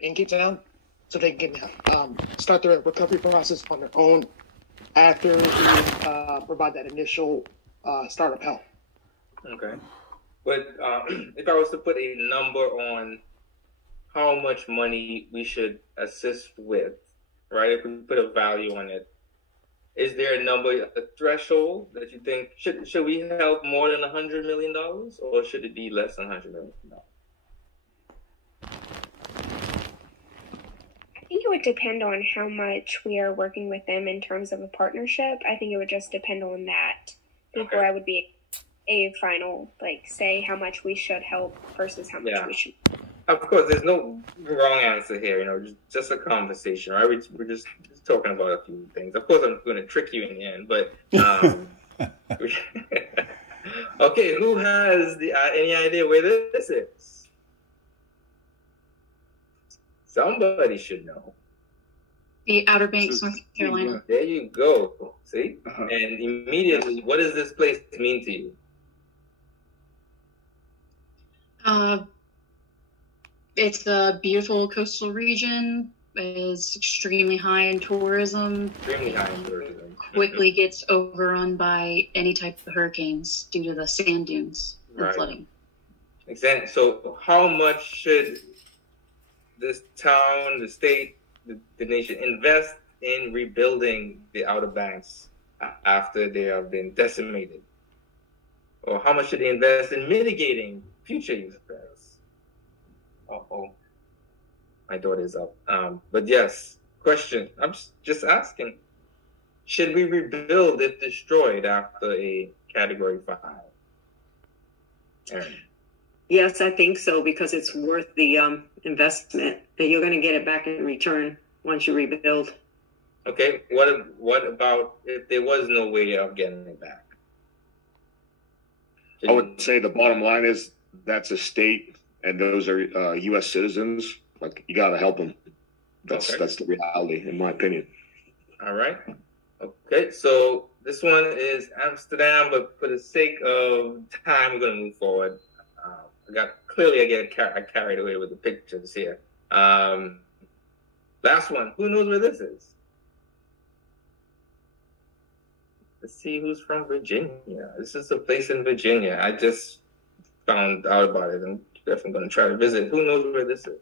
in Cape Town, so they can start their recovery process on their own after we provide that initial startup help. Okay. But if I was to put a number on how much money we should assist with, right? If we put a value on it, is there a number, a threshold that you think should we help more than $100 million, or should it be less than $100 million? I think it would depend on how much we are working with them in terms of a partnership. I think it would just depend on that before I would be a final, say how much we should help versus how much we should. Of course, there's no wrong answer here, just a conversation, right? We're just talking about a few things. Of course, I'm going to trick you in the end, but okay, who has any idea where this is? Somebody should know. The Outer Banks, North Carolina. There you go. See? And immediately, what does this place mean to you? It's a beautiful coastal region. It's extremely high in tourism. Extremely high in tourism. Quickly gets overrun by any type of hurricanes due to the sand dunes and flooding. Exactly. So how much should this town, the state, the nation invest in rebuilding the Outer Banks after they have been decimated? Or how much should they invest in mitigating future use effects? Uh-oh. My daughter's up. But yes, question. I'm just asking. Should we rebuild if destroyed after a Category 5? Erin. Yes, I think so, because it's worth the investment. That you're going to get it back in return once you rebuild. Okay. What about if there was no way of getting it back? I would say the bottom line is that's a state, and those are U.S. citizens. Like, you got to help them. That's the reality, in my opinion. All right. Okay, so this one is Amsterdam, but for the sake of time, we're going to move forward. I carried away with the pictures here. Last one. Who knows where this is? Let's see who's from Virginia. This is a place in Virginia. I just found out about it. I'm definitely going to try to visit. Who knows where this is?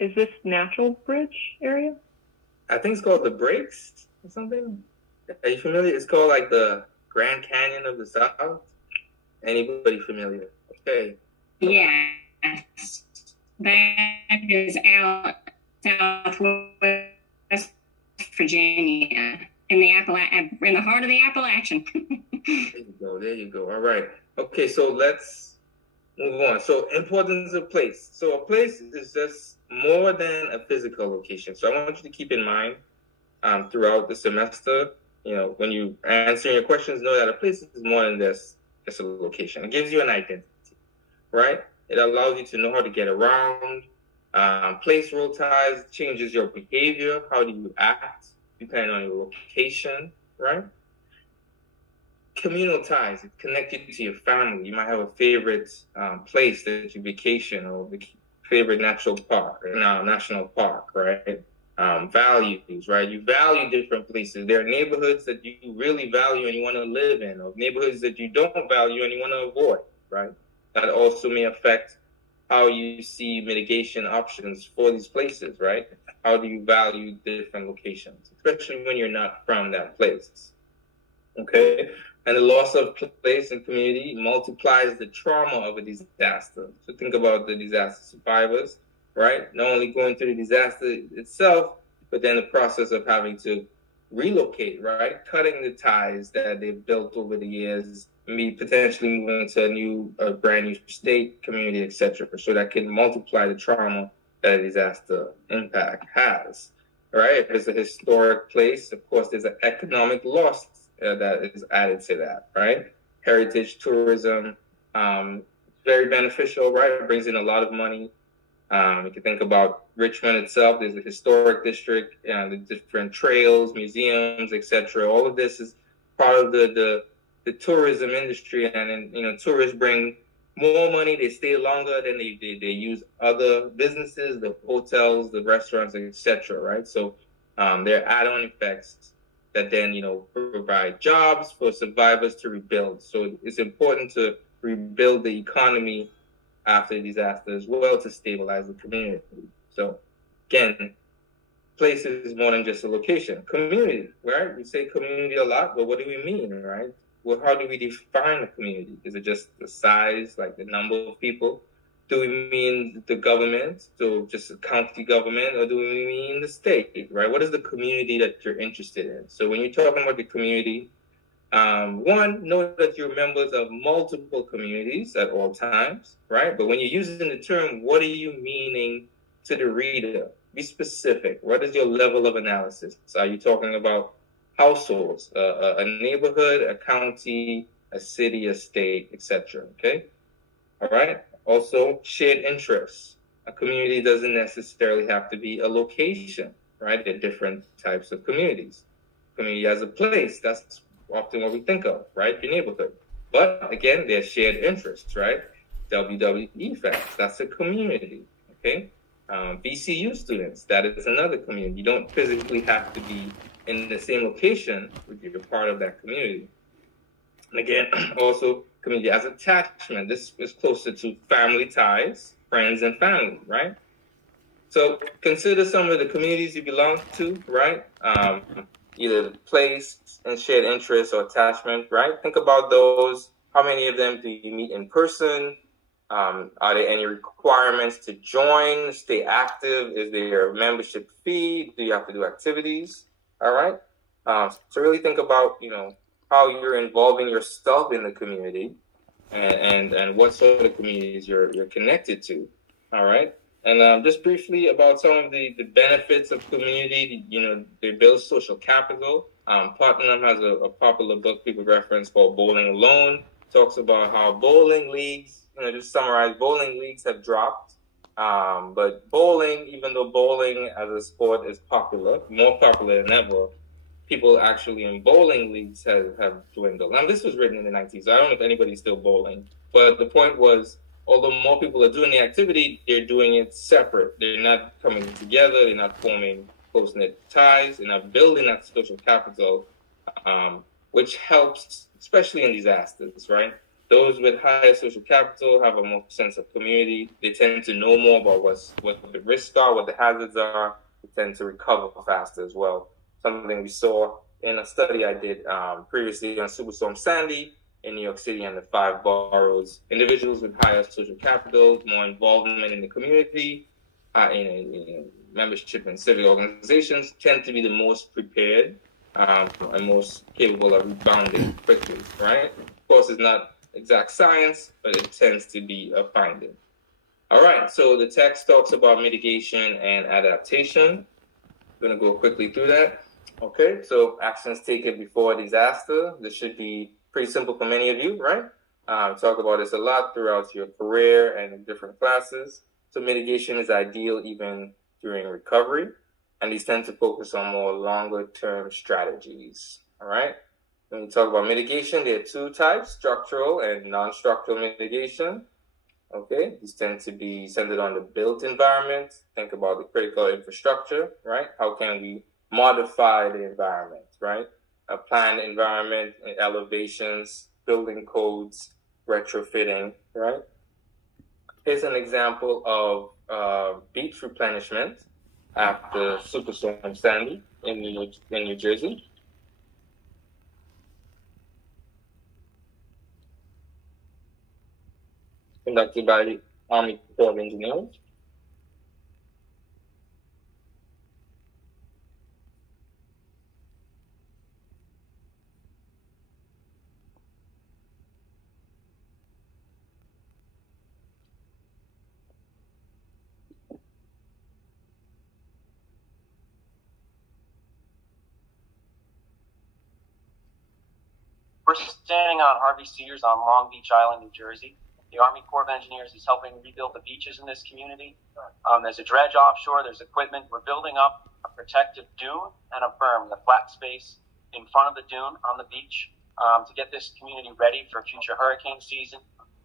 Is this Natural Bridge area? I think it's called the Breaks or something. Are you familiar? It's called like the Grand Canyon of the South. Anybody familiar? Okay. Yes. That is out southwest Virginia. In the heart of the Appalachian. There you go. All right. Okay, so let's move on. So, importance of place. So, a place is just more than a physical location. So, I want you to keep in mind throughout the semester, when you answer your questions, know that a place is more than just a location. It gives you an identity, right? It allows you to know how to get around. Place role ties changes your behavior. How do you act? Depending on your location, right? Communal ties, it connect you to your family. You might have a favorite place that you vacation, or favorite national park, right? Values, right? You value different places. There are neighborhoods that you really value and you want to live in, or neighborhoods that you don't value and you want to avoid, right? That also may affect how you see mitigation options for these places, right? How do you value different locations, especially when you're not from that place? Okay? And the loss of place and community multiplies the trauma of a disaster. So think about the disaster survivors, right? Not only going through the disaster itself, but then the process of having to relocate, right? Cutting the ties that they've built over the years, maybe potentially moving to a brand new state, community, etc. So that can multiply the trauma that a disaster impact has, right? If it's a historic place, of course, there's an economic loss that is added to that, right? Heritage tourism, very beneficial, right? It brings in a lot of money. You can think about Richmond itself. There's a historic district, the different trails, museums, etc. All of this is part of the tourism industry, and tourists bring more money, they stay longer, then they use other businesses, the hotels, the restaurants, etc. Right? So there are add-on effects that then, provide jobs for survivors to rebuild. So it's important to rebuild the economy after disaster as well to stabilize the community. So again, place is more than just a location. Community, right? We say community a lot, but what do we mean, right? Well, how do we define a community? Is it just the size, like the number of people? Do we mean the government, so just a county government, or do we mean the state, right? What is the community that you're interested in? So when you're talking about the community, one, know that you're members of multiple communities at all times, right? But when you're using the term, what are you meaning to the reader? Be specific. What is your level of analysis? Are you talking about households, a neighborhood, a county, a city, a state, etc.? Okay? All right? Also, shared interests. A community doesn't necessarily have to be a location, right? There are different types of communities. Community as a place, that's often what we think of, right? Your neighborhood. But again, there's shared interests, right? WWE fans, that's a community, okay? VCU students, that is another community. You don't physically have to be in the same location, but you're part of that community. And again, also community as attachment. This is closer to family ties, friends and family, right? So consider some of the communities you belong to, right? Either place and shared interest or attachment, right? Think about those. How many of them do you meet in person? Are there any requirements to join, stay active? Is there a membership fee? Do you have to do activities? All right. So really think about, how you're involving yourself in the community and what sort of communities you're connected to. All right. And just briefly about some of the benefits of community, they build social capital. Putnam has a popular book people reference called Bowling Alone. Talks about how bowling leagues, just summarize, bowling leagues have dropped. But bowling, even though bowling as a sport is popular, more popular than ever, people actually in bowling leagues have dwindled. Now, this was written in the 90s, so I don't know if anybody's still bowling. But the point was, although more people are doing the activity, they're doing it separate. They're not coming together. They're not forming close-knit ties. They're not building that social capital, which helps, especially in disasters, right? Those with higher social capital have a more sense of community. They tend to know more about what the risks are, what the hazards are. They tend to recover faster as well. Something we saw in a study I did previously on Superstorm Sandy in New York City and the 5 boroughs. Individuals with higher social capital, more involvement in the community, in membership in civic organizations, tend to be the most prepared and most capable of rebounding quickly, right? Of course, it's not exact science, but it tends to be a finding. All right, so the text talks about mitigation and adaptation. I'm going to go quickly through that. Okay, so actions taken before a disaster. This should be pretty simple for many of you, right? Talk about this a lot throughout your career and in different classes. So mitigation is ideal even during recovery, and these tend to focus on more longer-term strategies, all right? When you talk about mitigation, there are 2 types, structural and non-structural mitigation. Okay, these tend to be centered on the built environment. Think about the critical infrastructure, right? How can we modify the environment, right? A planned environment, elevations, building codes, retrofitting, right? Here's an example of beach replenishment after Superstorm Sandy in New Jersey. Conducted by the Army Corps of Engineers. We're standing on Harvey Cedars on Long Beach Island, New Jersey. The Army Corps of Engineers is helping rebuild the beaches in this community. There's a dredge offshore, there's equipment. We're building up a protective dune and a berm, the flat space in front of the dune on the beach, to get this community ready for future hurricane season.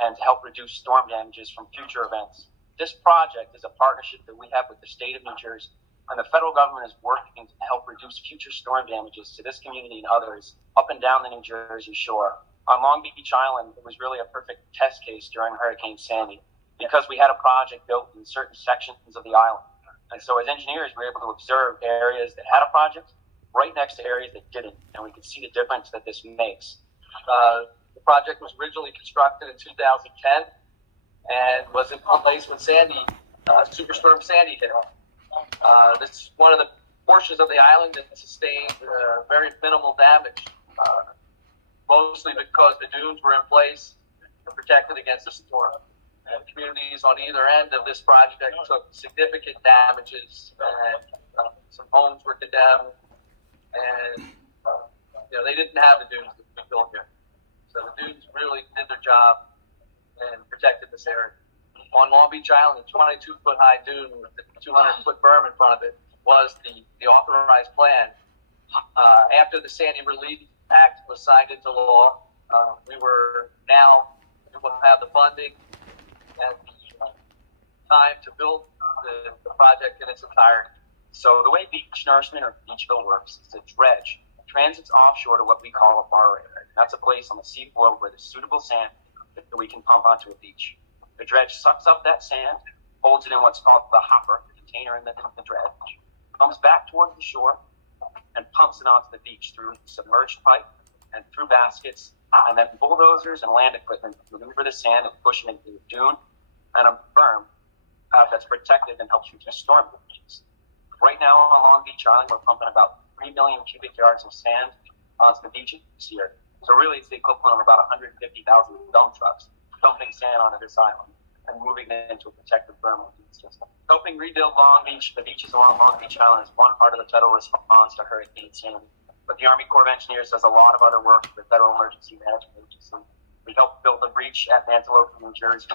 and to help reduce storm damages from future events. This project is a partnership that we have with the state of New Jersey, and the federal government is working to help reduce future storm damages to this community and others up and down the New Jersey shore. On Long Beach Island, it was really a perfect test case during Hurricane Sandy because we had a project built in certain sections of the island. And so as engineers, we were able to observe areas that had a project right next to areas that didn't, and we could see the difference that this makes. The project was originally constructed in 2010 and was in place when Superstorm Sandy hit. This is one of the portions of the island that sustained very minimal damage, mostly because the dunes were in place and protected against the storm. And communities on either end of this project took significant damages, and some homes were condemned, and they didn't have the dunes that we built here. So the dunes really did their job and protected this area. On Long Beach Island, a 22-foot high dune with a 200-foot berm in front of it was the authorized plan. After the Sandy Relief Act was signed into law, we will have the funding and time to build the project in its entirety. So the way beach nourishment or Beachville works is to dredge transits offshore to what we call a borrow area. That's a place on the seafloor where there's suitable sand that we can pump onto a beach. The dredge sucks up that sand, holds it in what's called the hopper, the container in the dredge, comes back towards the shore, and pumps it onto the beach through submerged pipe and through baskets, and then bulldozers and land equipment maneuver the sand and push it into a dune and a berm that's protected and helps reduce storm damages. Right now on Long Beach Island, we're pumping about 3 million cubic yards of sand onto the beach this year. So really, it's the equivalent of about 150,000 dump trucks dumping sand onto this island and moving it into a protected berm system. Helping rebuild Long Beach, the beaches along Long Beach Island, is one part of the federal response to Hurricane Sandy. But the Army Corps of Engineers does a lot of other work for the Federal Emergency Management Agency. We helped build a breach at Mantelope, New Jersey.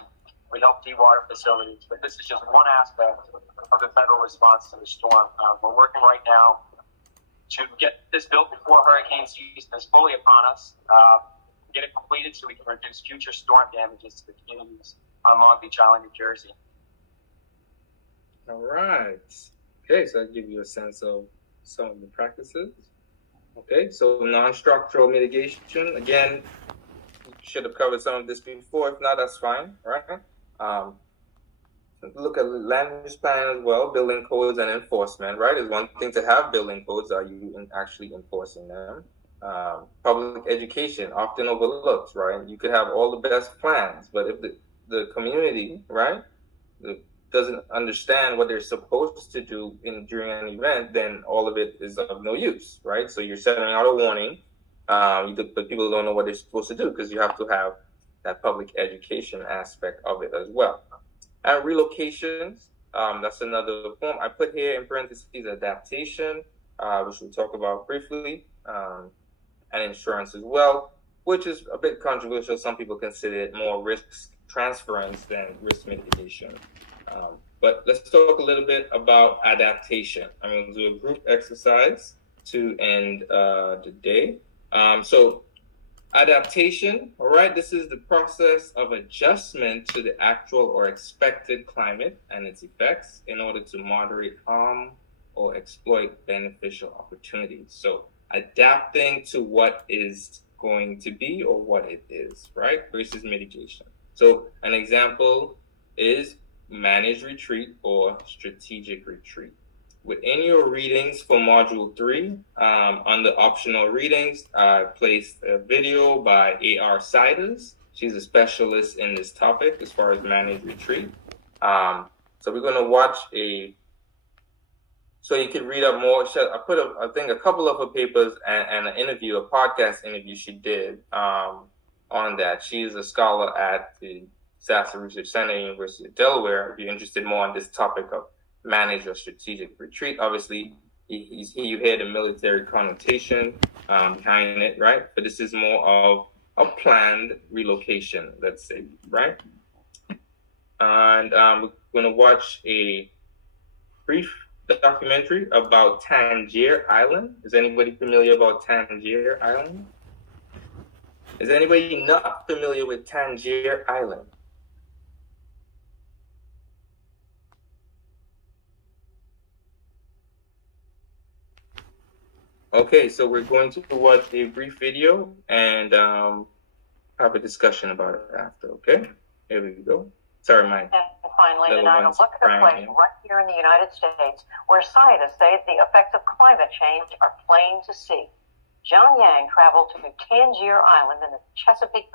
We helped dewater facilities. But this is just one aspect of the federal response to the storm. We're working right now to get this built before hurricane season is fully upon us, get it completed so we can reduce future storm damages to the communities on Long Beach Island, New Jersey. All right. Okay, so that gives you a sense of some of the practices. Okay, so non-structural mitigation. Again, you should have covered some of this before. If not, that's fine, right? Look at the land use plan as well, building codes and enforcement, right? It's one thing to have building codes. Are you actually enforcing them? Public education, often overlooked, right? You could have all the best plans, but if the community, right, doesn't understand what they're supposed to do during an event, then all of it is of no use, right? So you're sending out a warning, but people don't know what they're supposed to do because you have to have that public education aspect of it as well. And relocations, that's another form. I put here in parentheses adaptation, which we'll talk about briefly, and insurance as well, which is a bit controversial. Some people consider it more risk transference than risk mitigation. But let's talk a little bit about adaptation. I'm going to do a group exercise to end the day. So adaptation, all right, this is the process of adjustment to the actual or expected climate and its effects in order to moderate harm or exploit beneficial opportunities. So adapting to what is going to be or what it is, right, versus mitigation. So an example is managed retreat or strategic retreat. Within your readings for Module 3, under optional readings, I placed a video by A.R. Siders. She's a specialist in this topic as far as managed retreat. So we're going to watch so you can read up more. I put, I think, a couple of her papers and an interview, a podcast interview she did on that. She is a scholar at the Sasser Research Center, University of Delaware. If you're interested more on this topic of managed or strategic retreat, obviously you hear the military connotation behind it, right? But this is more of a planned relocation, let's say, right? And we're going to watch a brief documentary about Tangier Island. Is anybody familiar about Tangier Island? Is anybody not familiar with Tangier Island? Okay, so we're going to watch a brief video and have a discussion about it after, okay? Here we go. Sorry, Mike. And finally, tonight, a look at a place right here in the United States where scientists say the effects of climate change are plain to see. John Yang traveled to Tangier Island in the Chesapeake Bay.